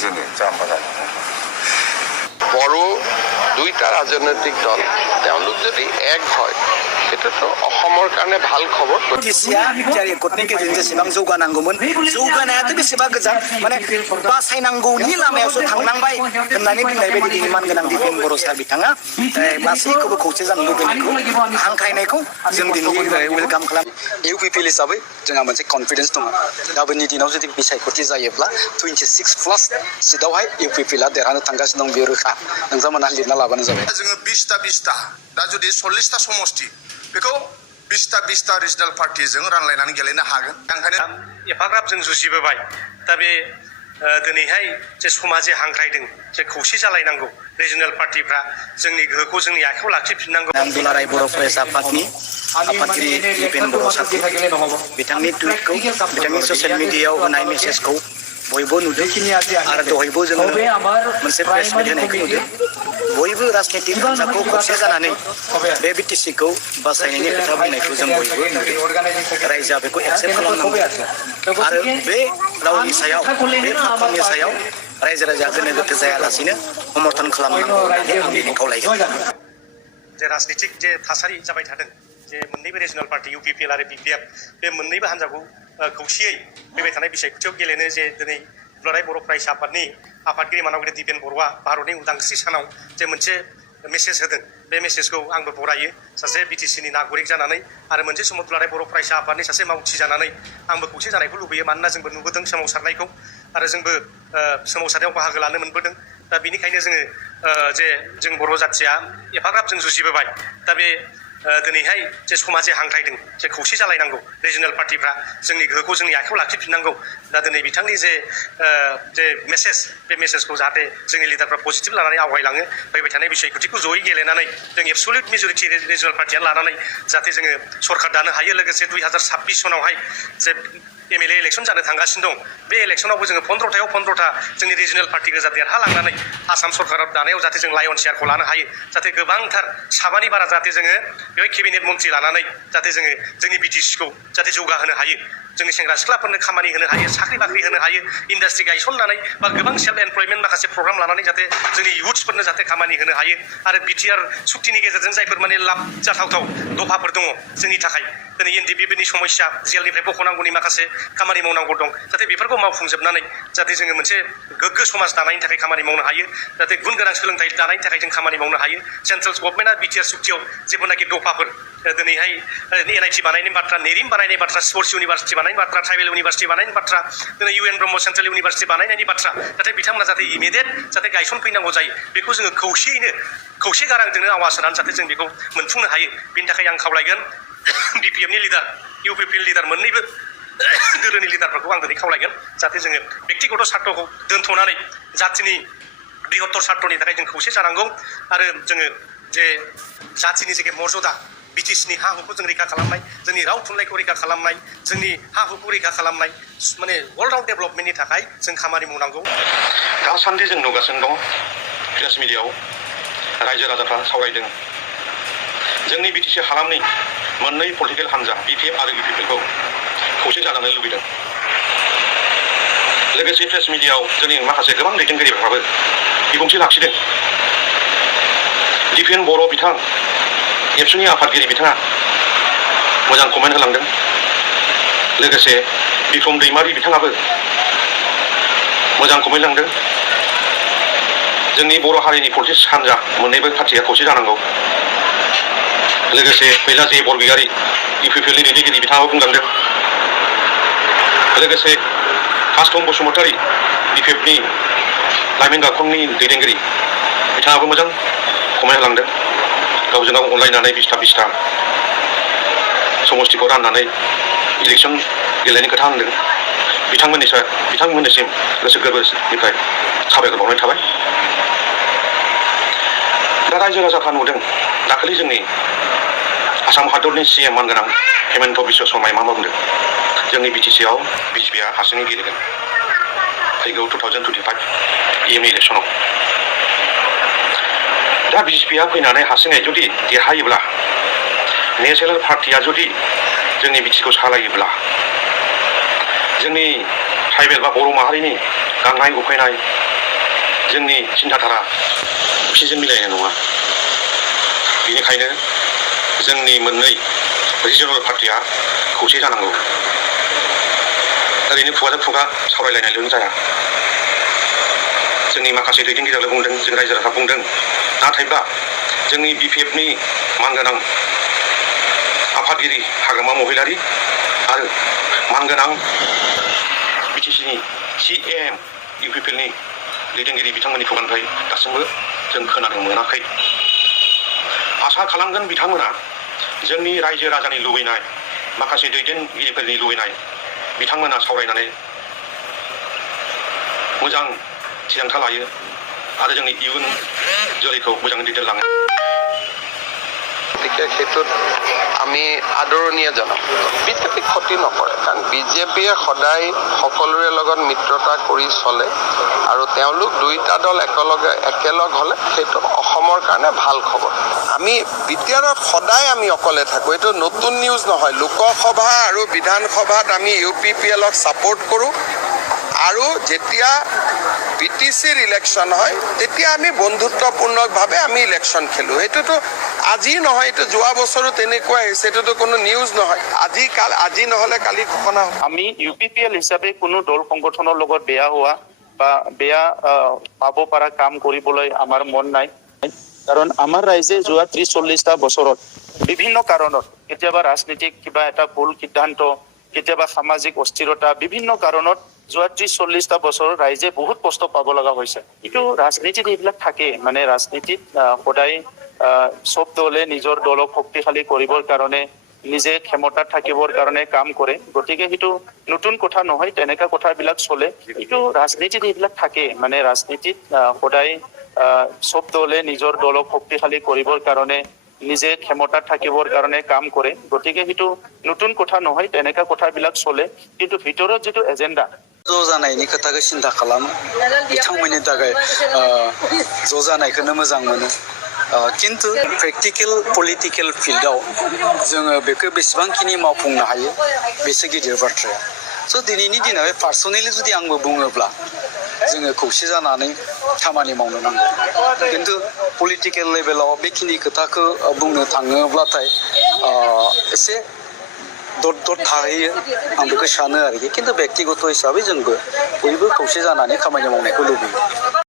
নিজনে চাম্বারা বড় দুইটা ৰাজনৈতিক দল তেওঁলোক যদি এক হয় এটা তো অসমৰ কাৰণে ভাল খবৰ टिसिया जारि एकतनि गेजेरजों जेसेबां जौगानांगौमोन जौगानायाथ' बेसेबा गोजान माने बासायनांगौनि लामायावसो थांनांबाय होननानै बुंनाय बायदि दिनै मानगोनां दिपेन बर' सार बिथाङा गासैखौबो खौसे जानो लुबैनायखौ हांख्रायनायखौ जों दिनै वेलकाम खालाम इउपिपिएल हिसाबै जोंहा मोनसे कनफिडेन्स दङ गाबोननि दिनाव जुदि बिसायख'थि जायोब्ला 26+ सिटआवहाय इउपिपिएलआ देरहानो थांगासिनो दं बेयो रोखा नोंथांमोना लिरना लाबानो जाबाय जोङो 20टा दा जुदि 40टा समष्टि बेखौ 20टा रिजनाल पार्टिजों रानलायनानै गेलेनो हागोन ओंखायनो एफाग्राब जों जुजिबोबाय दा बे दिनैहाय जे समाजे हांख्रायदों जे खौसे जालायनांगौ रिजनाल पार्टिफ्रा जोंनि गोहोखौ जोंनि आखायाव लाखिफिननांगौ दुलाराय बर' फरायसा आफादनि आफादगिरि दिपेन बर' सारखौ बिथांनि टुइटखौ बिथांनि ससियेल मिडियायाव होनाय मेसेजखौ बयबो नुदों आरो दहायबो जोङो मोनसे प्रेस मिट होनायखौ नुदों बयबो राजनीतिक हान्जाखौ खौसे जानानै बे बिटिसिखौ बासायनायनि खोथा बुंनायखौ जों बयबो नुदों रायजोआ बेखौ एक्सेप्ट खालामनांगौ आरो बे रावनि सायाव बे प्लेटफर्मनि सायाव रायजो राजा गोनो गोथो जायालासिनो समर्थन खालामनांगौ होननानै आं दिनै खावलायगोन जे राजनीतिक जे थासारि जाबाय थादों जे मोननैबो रिजनाल पार्टी इउपिपिएल आरो बिपिएफ बे मोननैबो हान्जाखौ खौसेयै फैबाय थानाय बिसायख'थियाव गेलेनो जे दिनै दुलाराय बर' फरायसा आफादनि आफादगिरि मानगिरि दिपेन बर'आ भारतनि उदांस्रि सानाव जे मोनसे मेसेज होदों बे मेसेजखौ आंबो बरायो सासे बिटिसिनि नागरिक जानानै आरो मोनसे समाव दुलाराय बर' फरायसा आफादनि सासे मावथि जानानै आंबो खौसे जानायखौ लुबैयो मानोना जोंबो नुबोदों सोमावसारनायखौ आरो जोंबो सोमावसारनायाव बाहागो लानो मोनबोदों दा बेनिखायनो जोङो जे जों बर' जाथिया एफाग्राब जों जुजिबोबाय दा बे दिनैहाय जे समाजे हांख्रायदों जे खौसे जालायनांगौ रिजनाल पार्टिफ्रा जोंनि गोहोखौ जोंनि आखायाव लाखिफिननांगौ दा दिनै बिथांनि जे मेसेज बे मेसेजखौ जाहाथे जोंनि लिडारफ्रा पजिटिभ लानानै आवगायलाङो फैबाय थानाय बिसायख'थिखौ जयै गेलेनानै जों एबसुलिउट मेजरिटि रिजनाल पार्टिया लानानै जाहाथे जोङो सरकार दानो हायो लोगोसे 2026 सनावहाय जे एमएलए इलेक्सन जानो थांगासिनो दं बे इलेक्सनावबो जोङो 15टा जोंनि रिजनाल पार्टि गोजा देरहालांनानै आसाम सरकाराव दानायाव जाहाथे जों लायन शेयारखौ लानो हायो जाहाथे गोबांथार साबानि बारा जाहाथे जोङो बेवहाय केबिनेट मन्थ्रि लानानै जाहाथे जोङो जोंनि बिटिसिखौ जाहाथे जौगाहोनो हायो जोंनि सेंग्रा सिख्लाफोरनो खामानि होनो हायो साख्रि बाख्रि होनो हायो इन्डास्ट्रि गायसननानै बा गोबां सेल्फ एमप्लयमेन्ट माखासे प्रग्राम लानानै जाहाथे जोंनि इयुथ्सफोरनो जाहाथे खामानि होनो हायो आरो बिटिआर सुक्तिनि गेजेरजों जायफोर माने लाब जाथावथाव दफाफोर दङ जोंनि थाखाय दिनै एनडिपिबिनि समस्या जेलनिफ्राय बख'नांगौनि माखासे खामानि मावनांगौ दं जाहाथे बेफोरखौ मावफुंजोबनानै जाहाथे जोङो मोनसे गोग्गो समाज दानायनि थाखाय खामानि मावनो हायो जाहाथे गुन गोनां सोलोंथाइ दानायनि थाखाय जों खामानि मावनो हायो सेन्ट्रेल गभर्नमेन्टआ बिटिआर सुक्तियाव जेब्लानाखि दफाफोर दिनैहाय एनआइटि बानायनायनि बाथ्रा नेरिम बानायनायनि बाथ्रा स्पर्ट्स इउनिभार्सिटि बानायनायनि बाथ्रा ट्राइबेल इउनिभार्सिटि बानायनायनि बाथ्रा दिनै इउएन ब्रह्म सेन्ट्रेल इउनिभार्सिटि बानायनायनि बाथ्रा जाहाथे बिथांमोना जाहाथे इमिडियेट जाहाथे गायसनफैनांगौ जायो बेखौ जोङो खौसे गारांजोंनो आवाज होनानै जाहाथे जों बेखौ मोनफुंनो हायो बेनि थाखाय आं खावलायगोन बिपिएफनि लिडार इउपिपिएल लिडार मोननैबो दोलोनि लिडारफोरखौ आं दिनै खावलायगोन जाहाथे जोङो बेक्तिगत स्वार्थखौ दोनथ'नानै जाथिनि बृहत्तर स्वार्थनि थाखाय जों खौसे जानांगौ आरो जोङो जे जाथिनि जे मर्यादा बिटिसिनि हा हुखौ जों रैखा खालामनाय जोंनि राव थुनलाइखौ रैखा खालामनाय जोंनि हा हुखौ रैखा खालामनाय माने अलराउन्ड डेभेलपमेन्टनि थाखाय जों खामानि मावनांगौ दासान्दि जों नुगासिनो दं प्रेस मिडियायाव रायजो राजाफ्रा सावरायदों जोंनि बिटिसि हालामनि मोननै पलिटिकेल हान्जा बिपिएफ आरो इउपिपिएलखौ खौसे जानानै लुबैदों लोगोसे प्रेस मिडियायाव जोंनि माखासे गोबां दैदेनगिरिफ्राबो बिबुंथि लाखिदों दिपेन बर' बिथां एबसुनि आफादगिरि बिथाङा मोजां कमेन्ट होलांदों लोगोसे बिक्रम दैमारि बिथाङाबो मोजां कमेन्ट होलांदों जोंनि बर' हारिनि पलिटिक्स हान्जा मोननैबो पार्टिया खौसे जानांगौ लोगोसे फैलाजे बरगयारि इउपिपिएलनि दैदेनगिरि बिथाङाबो बुंलांदों लोगोसे कासथम बसुमतारी बिपिएफनि लाइमोन गावखंनि दैदेनगिरि बिथाङाबो मोजां कमेन्ट होलांदों गावजों गाव अनलायनानै 20टा समष्टिखौ राननानै इलेक्सन गेलेनायनि खोथा होनदों बिथांमोननिसिम गोसो गोरबोनिफ्राय साबायखर बावनाय थाबाय दा रायजो राजाफ्रा नुदों दाखालि जोंनि आसाम हादरनि सिएम मानगोनां हेमन्त बिश्व शर्माया मा बुंदों जोंनि बिटिसिआव बिजेपिआ हारसिङै गेलेगोन फैगौ 2025 इएम इलेक्सनाव दा बिजेपिआ फैनानै हारसिङै जुदि देरहायोब्ला नेशनेल पार्टिया जुदि जोंनि बिटिसिखौ सालायोब्ला जोंनि ट्राइबेल बा बर' माहारिनि गांनाय उखैनाय जोंनि सिन्थाधारा बिसोरजों मिलायनाय नङा बेनिखायनो जोंनि मोननै रिजनेल पार्टिया खौसे जानांगौ ओरैनो खुगाजों खुगा सावरायलायनायल' जाया जोंनि माखासे दैदेनगिरियाल' बुंदों जों रायजो राजा बुंदों नाथायब्ला जोंनि बिपिएफनि मानगोनां आफादगिरि हाग्रामा महिलारि आरो मानगोनां बिटिसिनि सिएम इउपिपिएलनि दैदेनगिरि बिथांमोननि खुगानिफ्राय दासिमबो जों खोनानो मोनाखै आसा खालामगोन बिथांमोना जोंनि रायजो राजानि लुबैनाय माखासे दैदेनगिरिफोरनि लुबैनाय बिथांमोना सावरायनानै मोजां थिरांथा लायो आरो जोंनि इयुन जोलैखौ मोजाङै दैदेनलाङो গতিকে সেইটোত আমি আদৰণীয় জনাম বিজেপিক ক্ষতি নকৰে কাৰণ বিজেপিয়ে সদায় সকলোৰে লগত মিত্ৰতা কৰি চলে আৰু তেওঁলোক দুইটা দল একেলগ হ'লে সেইটো অসমৰ কাৰণে ভাল খবৰ আমি বিদ্যাৰত সদায় আমি অকলে থাকোঁ এইটো নতুন নিউজ নহয় লোকসভা আৰু বিধানসভাত আমি ইউপিপিএলক ছাপোৰ্ট কৰোঁ আৰু যেতিয়া বিটিচিৰ ইলেকশ্যন হয় তেতিয়া আমি বন্ধুত্বপূৰ্ণভাৱে আমি ইলেকশ্যন খেলোঁ এইটোতো আজি নহয় এইটো যোৱা বছৰো তেনেকুৱাই হৈছে এইটোতো কোনো নিউজ নহয় আজি নহ'লে কালি ঘোষণা হ'ব আমি ইউপিপিএল হিচাপে কোনো দল সংগঠনৰ লগত বেয়া হোৱা বা বেয়া পাব পৰা কাম কৰিবলৈ আমাৰ মন নাই কাৰণ আমাৰ ৰাইজে যোৱা 30-40টা বছৰত বিভিন্ন কাৰণত কেতিয়াবা ৰাজনীতিক কিবা এটা ভুল সিদ্ধান্ত কেতিয়াবা সামাজিক অস্থিৰতা বিভিন্ন কাৰণত যোৱা 30-40টা বছৰ ৰাইজে বহুত কষ্ট পাব লগা হৈছে কিন্তু ৰাজনীতিত এইবিলাক থাকে মানে ৰাজনীতিত সদায় সব দলে নিজৰ দলক শক্তিশালী কৰিবৰ কাৰণে নিজে ক্ষমতাত থাকিবৰ কাৰণে কাম কৰে গতিকে সেইটো নতুন কথা নহয় তেনেকা কথাবিলাক চলে কিন্তু ৰাজনীতিত এইবিলাক থাকে মানে ৰাজনীতিত সদায় সব দলে নিজৰ দলক শক্তিশালী কৰিবৰ কাৰণে নিজে ক্ষমতাত থাকিবৰ কাৰণে কাম কৰে গতিকে সেইটো নতুন কথা নহয় তেনেকা কথাবিলাক চলে কিন্তু ভিতৰত যেটো এজেন্ডা ज' जानायनि खोथाखौ सिन्था खालामो बिथांमोननि थाखाय ज' जानायखौनो मोजां मोनो किन्तु प्रेक्टिकेल पलिटिकेल फिल्डआव जोङो बेखौ बेसेबांखिनि मावफुंनो हायो बेसो गिदिर बाथ्राया स' दिनैनि दिनावहाय पार्सनेलि जुदि आंबो बुङोब्ला जोङो खौसे जानानै खामानि मावनो नांगौ किन्तु पलिटिकेल लेभेलाव बेखिनि खोथाखौ बुंनो थाङोब्लाथाय एसे दद थाहैयो आं बेखौ सानो आरोखि किन्तु बेक्तिगत हिसाबै जोंबो बयबो खौसे जानानै खामानि मावनायखौ लुबैयो